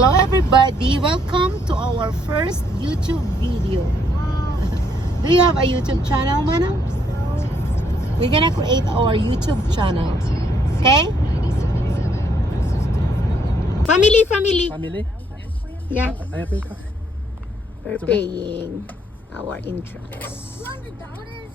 Hello everybody, welcome to our first YouTube video. Do you have a YouTube channel, Manang? We're gonna create our YouTube channel. Okay? Family. Family? Yeah. Ayaw pay ka. We're paying our entrance.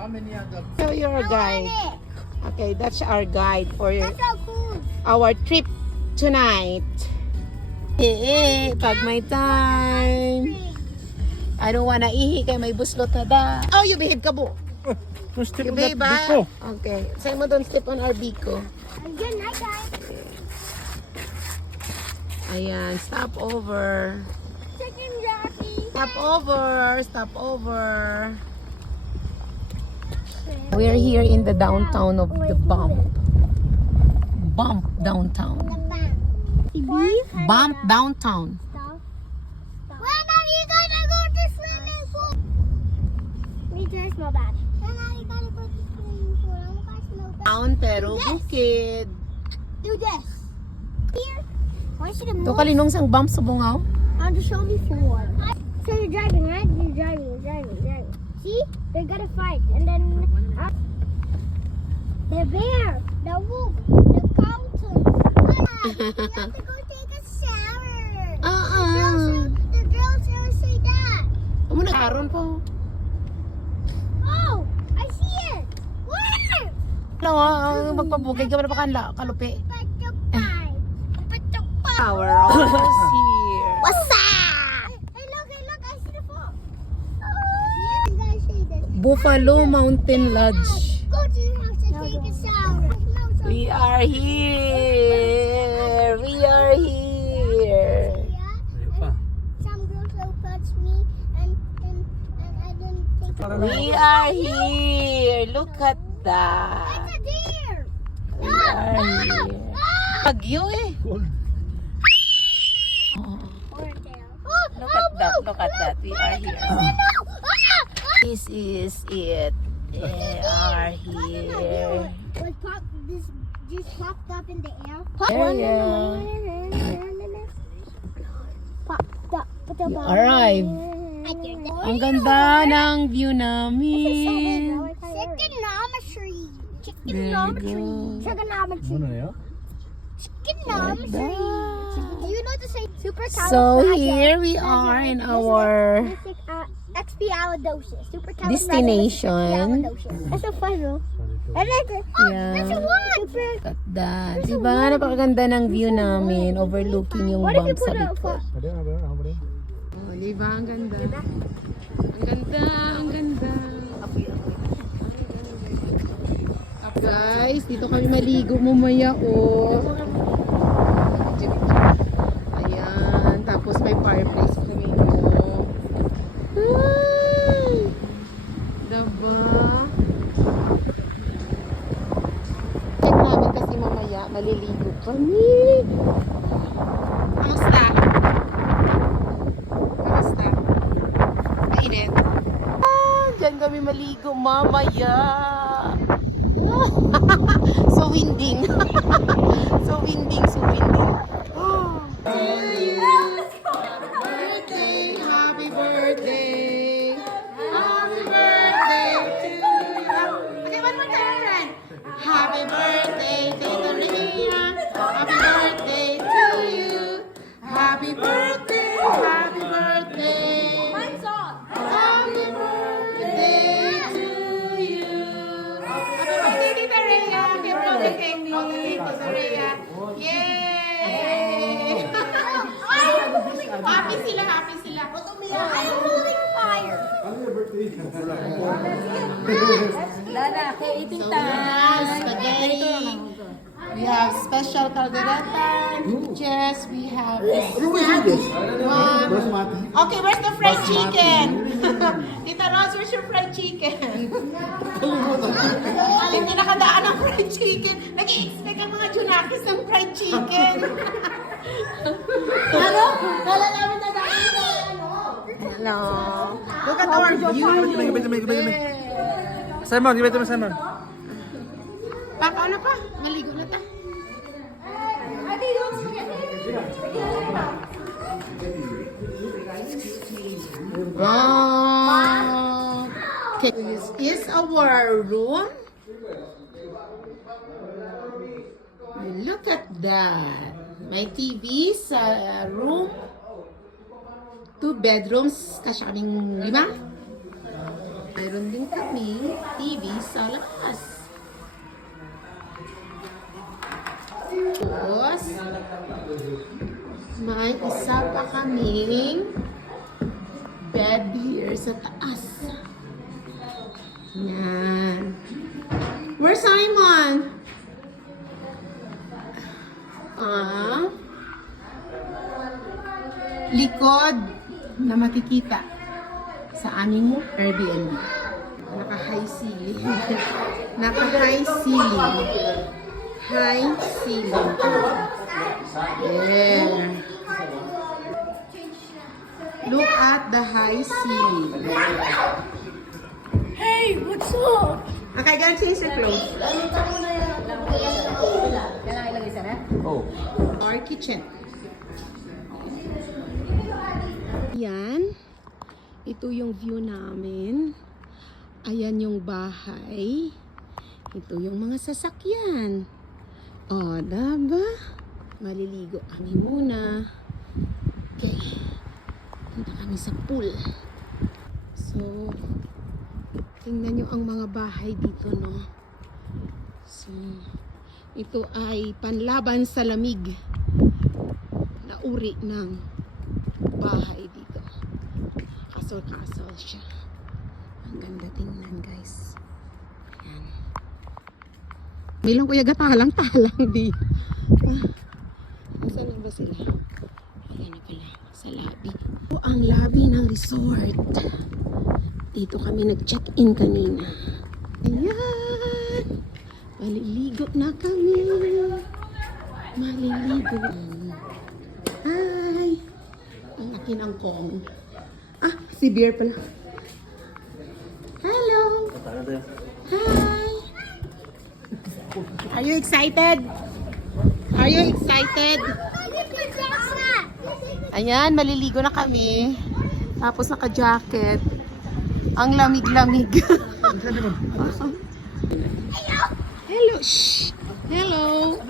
How many are the... So you're a guide. Okay, that's our guide for That's so cool. our trip tonight. Pag may time. I don't wanna ihi kay may buslot na da. Oh, you behave ka bo. Don't step You on that behave ba? biko. Okay. Say mo don't step on our biko. Good night, guys. Ayan, stop over. Chicken jockey. Stop over. We're here in the downtown of the Bump downtown. Bump downtown. When are you gonna go to swimming pool? Me too, I smell bad. When are you gonna go to swimming pool? I want to smell bad. Down pero bukid. Do this. Here. I want you to Ito move. kalinong sang bump sa bungaw. I'll just show me four. So you're driving, right? You're driving. See? They're gonna fight. And then... the bear. The wolf. The fountain. You have to go take a shower. The girls always say that. Amo na karon po. Oh, I see it. Where? Hello, magpabukid ka pa kanla, kalupi. Patupay. Our almost here. What's up? Hey, look, I see the fall. You gotta say this. Buffalo Mountain Lodge. Go to your house and take a shower. We are here. Ayaw pa. Some girls will touch me and I didn't take it. We are here. Look at that. It's a deer. We are here. Bagyo eh. Cold. Or a tail. Look at that. We are here. This is it. We are here. What pop? This just popped up in the air. Yeah. Popped up. We arrived. Ang ganda ng view namin. Trigonometry. Muna na yun? Trigonometry. Do you know to say So here we are in our expialidocious. destination. That's so fun, though. I like it. Yeah. That's a one. Look at that. Diba? Napakaganda ng view namin. Overlooking yung What if you bump sa put a likod. Pwede nga ba? Ako ba rin? Oh, diba? Ang ganda. Ang ganda. Guys, dito kami maligo mamaya, oh. Ayan. Tapos may fireplace kami, oh. Ay! Diba? Check namin kasi mamaya, maliligo kami. Kamusta? Mainit? Diyan kami maligo mamaya. So winding. So winding. Happy birthday to you. Okay, one more time. Happy birthday, Tita Rhea. Happy birthday to you. Happy birthday. Happy birthday to you. Happy birthday, Tita Rhea. Give her the cake, Tita Rhea. Yay! Happy sila. I'm holding fire. So yes, spaghetti. We have special caldereta, yes, we have this one. Okay, where's the fried chicken? Tita Rose, where's your fried chicken? Hindi nakadaan ang fried chicken. Nag-i-expect ang mga Junakis ng fried chicken. Ano? Kala namin na dahil Hello. Look at our view. Give Simon, give it to me, Simon. Ano pa? Maligo na ta. Okay, this is our room. Look at that. May TV sa room. 2 bedrooms, kasi kaming 5. Mayroon din kami TV sa labas. Tapos, may isa pa kaming bed here sa taas. Yan. Where's Simon? Likod na makikita sa aming Airbnb. Naka-high ceiling. Naka-high ceiling. High ceiling. There. Look at the high ceiling. Hey, what's up? Okay, gotta change the clothes. Oh. Our kitchen. Yan. Ito yung view namin. Ayan yung bahay. Ito yung mga sasakyan. O, diba? Maliligo kami muna. Okay. Punta kami sa pool. So, tingnan nyo ang mga bahay dito, no? So, ito ay panlaban sa lamig na uri ng bahay dito. Castle siya. Ang ganda tingnan, guys. Ayan. Bilang kuya gatalang-talang di. Saan na ba sila? Ayan na pala. Sa lobby. Ito ang lobby ng resort. Dito kami nag-check-in kanina. Ayan. Maliligo na kami. Maliligo. Hi. Ang laki ng kong. Ah, si Bear pala. Hello. Hi. Are you excited? Are you excited? Ayan, maliligo na kami. Tapos naka-jacket. Ang lamig-lamig. Hello. Shh. Hello.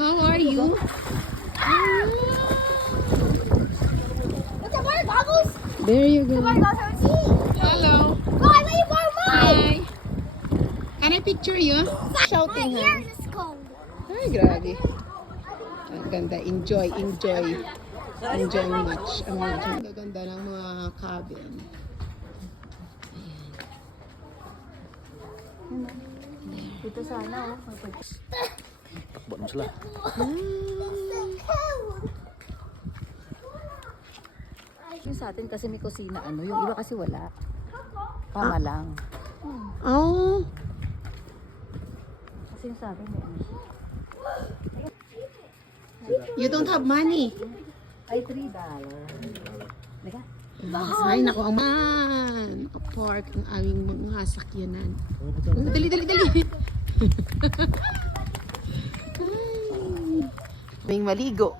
How are you? What's up, my goggles? There you go. My goggles are cheap. Hello. Oh, I let you borrow Hi. mine. Can I picture you? My Shouting ears her. is cold. Ay, grabe. Ang ganda. Enjoy. Enjoy much. Ang ganda ng mga cabin. Dito sana, oh. Takbo naman sila. Yung sa atin kasi may kusina, ano. Yung iba kasi wala. Tama lang. Oh. Kasi yung sa atin may ano. You don't have money. Ay, $3. Lega. Ay, naku, ang man. Pa-park ang aming mga sakyanan. Oh, dali. Aming maligo.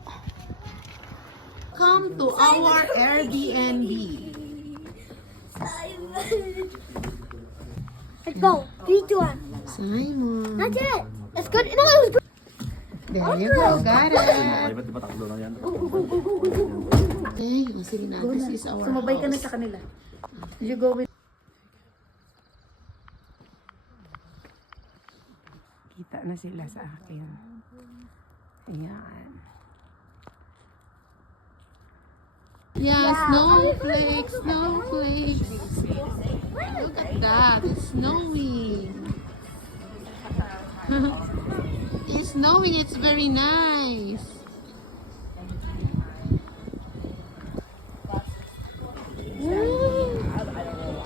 Come to our Airbnb. Let's go. 3, 2, 1. Simon. That's it. That's good. No, it was good. There you go. Got it. Iba't iba takbo na yan. Okay, sige na. This is our Sumabay ka na house. sa kanila. You go with... Kita na sila sa akin. Ayan. Yeah, snowflakes. Look at that. It's snowing. It's snowing. It's very nice.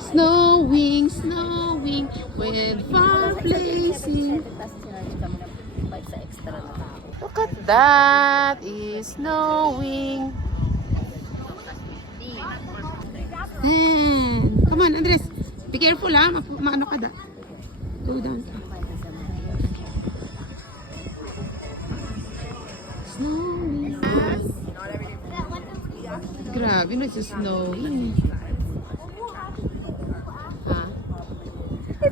Snowing with fireplacing. Tapos sinarge kami ng bike sa extra na tao. Look at that. It's snowing. Come on, Andres. Be careful, ha? Maano ka da? Go down. Snowing. Grabe, nagsisnowing.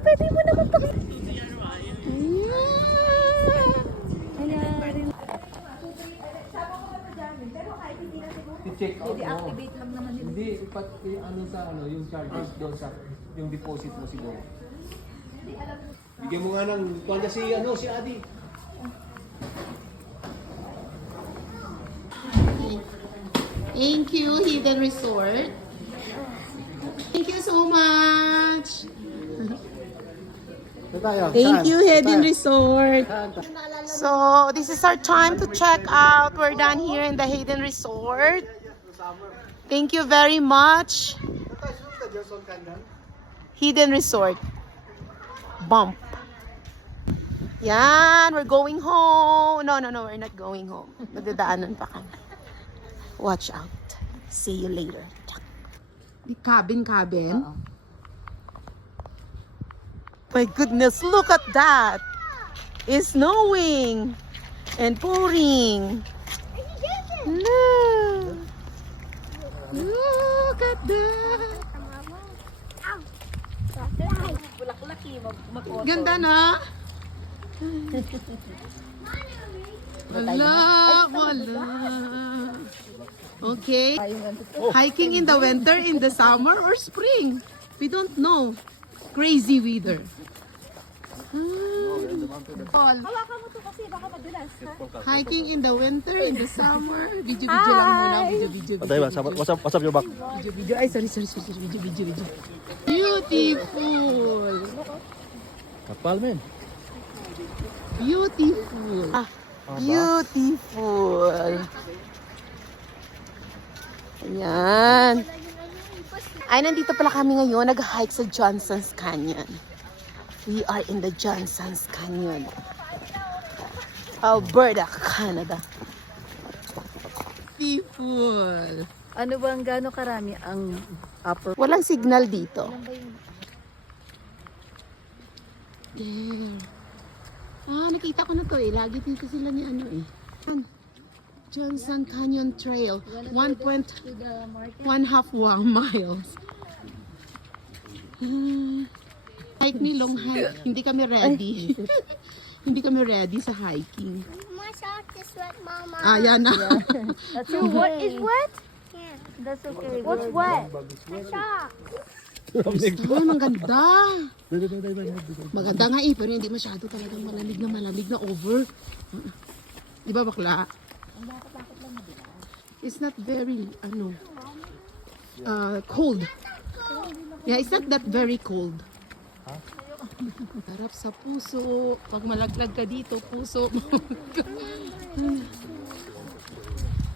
pwede mo naman pa. I-check out mo. I-activate lang naman nila. Hindi, ano sa yung charges doon sa yung deposit mo siguro. Bigyan mo nga ng tuwanda si Adi. Thank you, Hidden Resort. Thank you so much. Thank you, Hidden Resort. So, this is our time to check out. We're done here in the Hidden Resort. Thank you very much. Hidden Resort. Bump. Yan, we're going home. No, we're not going home. Magdadaanan pa kami. Watch out. See you later. The cabin. My goodness, look at that. It's snowing and pouring. Look. Look at that. Ganda na. Wala. Okay. Hiking in the winter, in the summer, or spring. We don't know. Crazy weather. All. Hiking in the winter, in the summer. Video lang muna. Video. Patay ba? What's up your back? Video. Ay, sorry. Video. Beautiful. Kapal men. Beautiful. Beautiful. Ayan. Ay, nandito pala kami ngayon. Nag-hike sa Johnson's Canyon. We are in the Johnson's Canyon. Alberta, Canada. Beautiful. Ano bang gaano karami ang upper? Walang signal dito. There. Nakita ko na to eh. Lagi dito sila ni Johnson Canyon Trail. 1.5 miles. Hike ni long hike. Hindi kami ready. Hindi kami ready sa hiking. My sock is wet, Mama. Yan na. That's Your what is wet? Yeah. That's okay. What's wet? My sock. Ang ganda. Maganda nga eh, pero hindi masyado talagang malamig na over. Di ba bakla? It's not very, cold. Yeah, it's not that very cold. Harap sa puso. Pag malaglag ka dito, puso mo.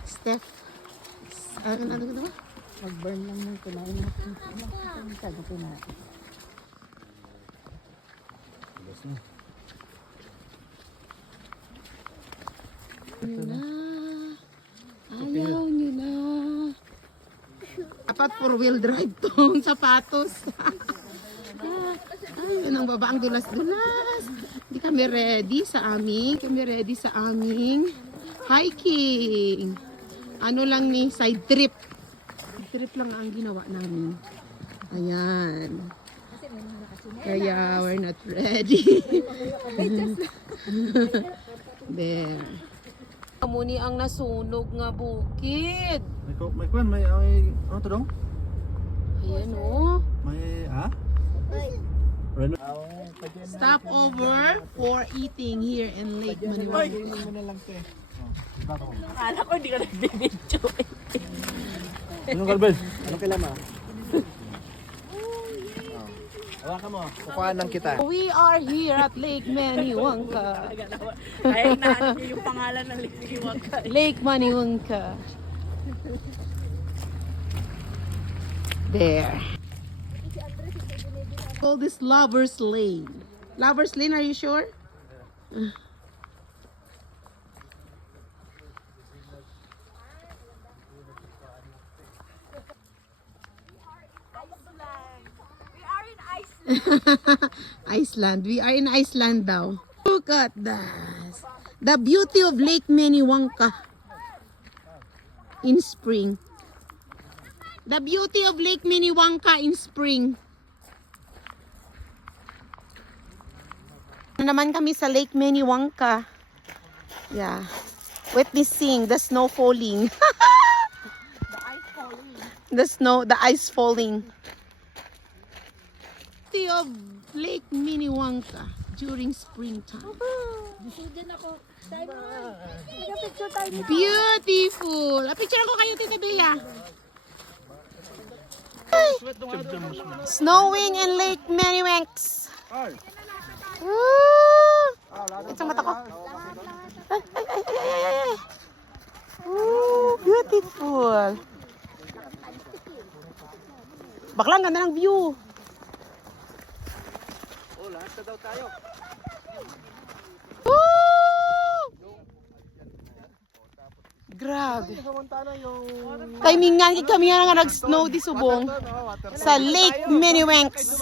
Steph. Ano ba? Mag-burn lang ng kunain natin. Masyado kunain. Ayaw nyo na. Dapat 4-wheel drive tong sapatos. Ay, yun ang baba, ang dulas-dulas. Hindi kami ready sa aming hiking. Ano lang ni side trip. Side trip lang ang ginawa namin. Ayan. Kaya we're not ready. There. Muni ang nasunog nga bukid. May kwan, may ano to dong? Ayan o. May Stop over for eating here in Lake Maniwag. Akala ko hindi ka nagbibidyo eh. Anong garbel? Anong kailangan? Hawakan mo, kukuhanan kita. We are here at Lake Maniwangka. Ay, naano niyo yung pangalan ng likiwag ka. Lake Maniwangka. There. Call this Lover's Lane. Lover's Lane, are you sure? Iceland. We are in Iceland daw. Look at that. The beauty of Lake Minnewanka in spring. The beauty of Lake Minnewanka in spring. Naman kami sa Lake Minnewanka. Yeah. Witnessing the snow falling. The ice falling. Sea of Lake Minnewanka during springtime. Beautiful. Picture ko kayo, Tita Bea. Snowing in Lake Minnewanks. Isang mata ko. Ay. Beautiful. Baklang ganda ng view. Oh, lahat na daw tayo. Grabe. Samantala yung... Timingan kami nga nag-snow di subong sa Lake Minnewanks.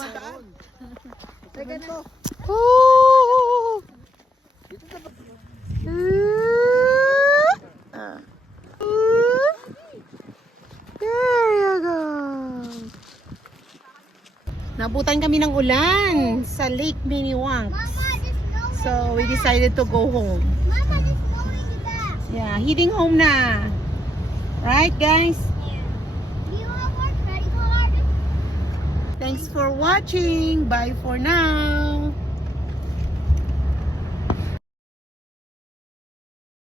Woo! There you go. Nabutan kami ng ulan sa Lake Minnewanks. Mama, the snow. So we decided to go home. Mama, the snow is back. Yeah, heading home na. Right, guys? Do you want more credit card? Thanks for watching. Bye for now.